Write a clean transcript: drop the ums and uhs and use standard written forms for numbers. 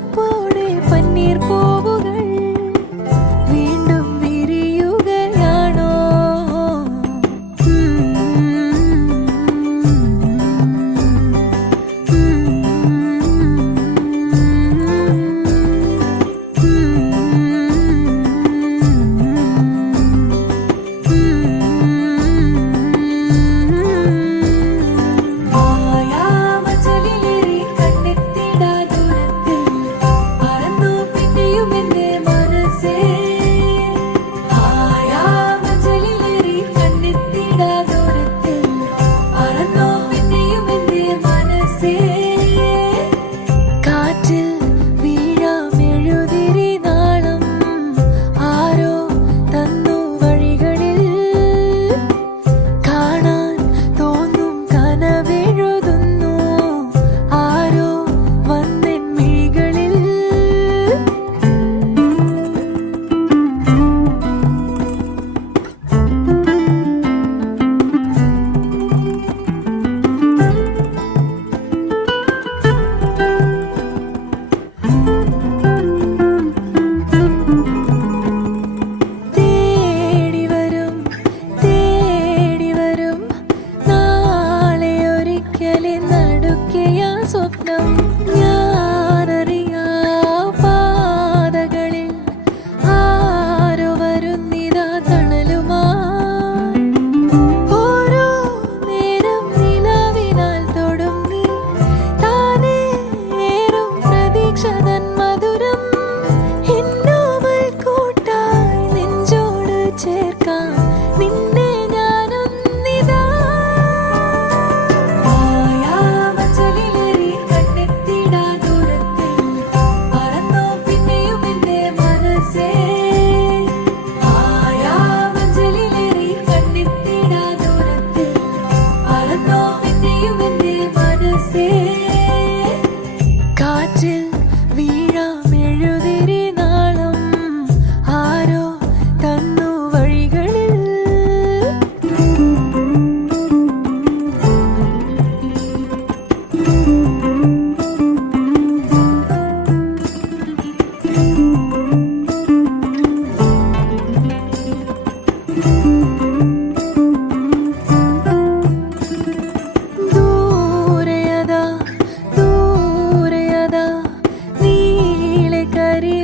അപ്പോടെ പന്നീർ പൂവുകൾ വീണ്ടും വിരിയുകയാണോ? സ്വപ്നം ഞാനറിയാ പാതകളിൽ ആരോ വരുന്നിതാ തണലുമായി. ഓരോ നേരം നിലാവിനാൽ തൊടും നീ താനേ ഏറും പ്രതീക്ഷ തൻ മധുരം. എന്നോമൽ കൂട്ടായി നെഞ്ചോട് ചേർക്കാം നിന്നെ ഞാനൊന്നിതാ. കാറ്റിൽ വീഴാമെഴുതിരി നാളം ആരോ തന്നു വഴികളിൽ. ദൂരയതാ നീളെ കരി